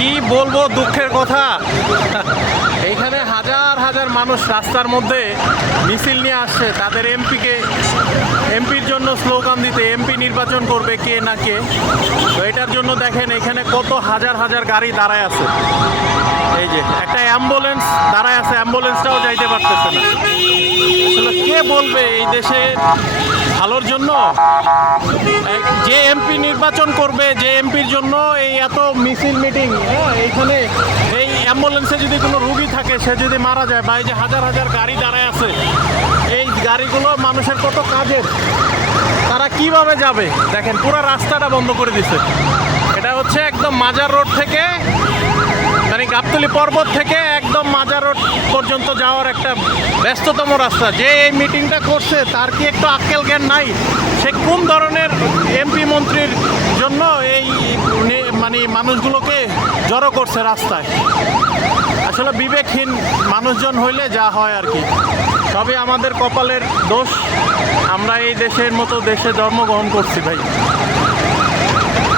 কি বলবো দুঃখের কথা, এইখানে হাজার হাজার মানুষ রাস্তার মধ্যে মিছিল নিয়ে আসছে তাদের এমপির জন্য স্লোগান দিতে, এমপি নির্বাচন করবে কে না কে। তো এটার জন্য দেখেন এখানে কত হাজার হাজার গাড়ি দাঁড়ায় আছে। এই যে একটা অ্যাম্বুলেন্স দাঁড়ায় আছে, অ্যাম্বুলেন্সটাও যাইতে পারতেছে না। আসলে কে বলবে এই দেশে ভালোর জন্য যে এমপি নির্বাচন করবে, যে এমপির জন্য এই এত মিছিল মিটিং। এইখানে এই অ্যাম্বুলেন্সে যদি কোনো রুগী থাকে, সে যদি মারা যায়, বা এই যে হাজার হাজার গাড়ি দাঁড়ায় আছে, এই গাড়িগুলো মানুষের কত কাজের, তারা কিভাবে যাবে দেখেন, পুরো রাস্তাটা বন্ধ করে দিছে। এটা হচ্ছে একদম মাজার রোড থেকে, মানে গাবতলী পর্বত থেকে একদম মাজার রোড পর্যন্ত যাওয়ার একটা ব্যস্ততম রাস্তা। যে এই মিটিংটা করছে তার কি একটু আক্কেল জ্ঞান নাই? সে কোন ধরনের এমপি মন্ত্রীর জন্য এই মানে মানুষগুলোকে জড়ো করছে রাস্তায়? আসলে বিবেকহীন মানুষজন হইলে যা হয় আর কি। সবই আমাদের কপালের দোষ, আমরা এই দেশের মতো দেশে জন্মগ্রহণ করছি ভাই।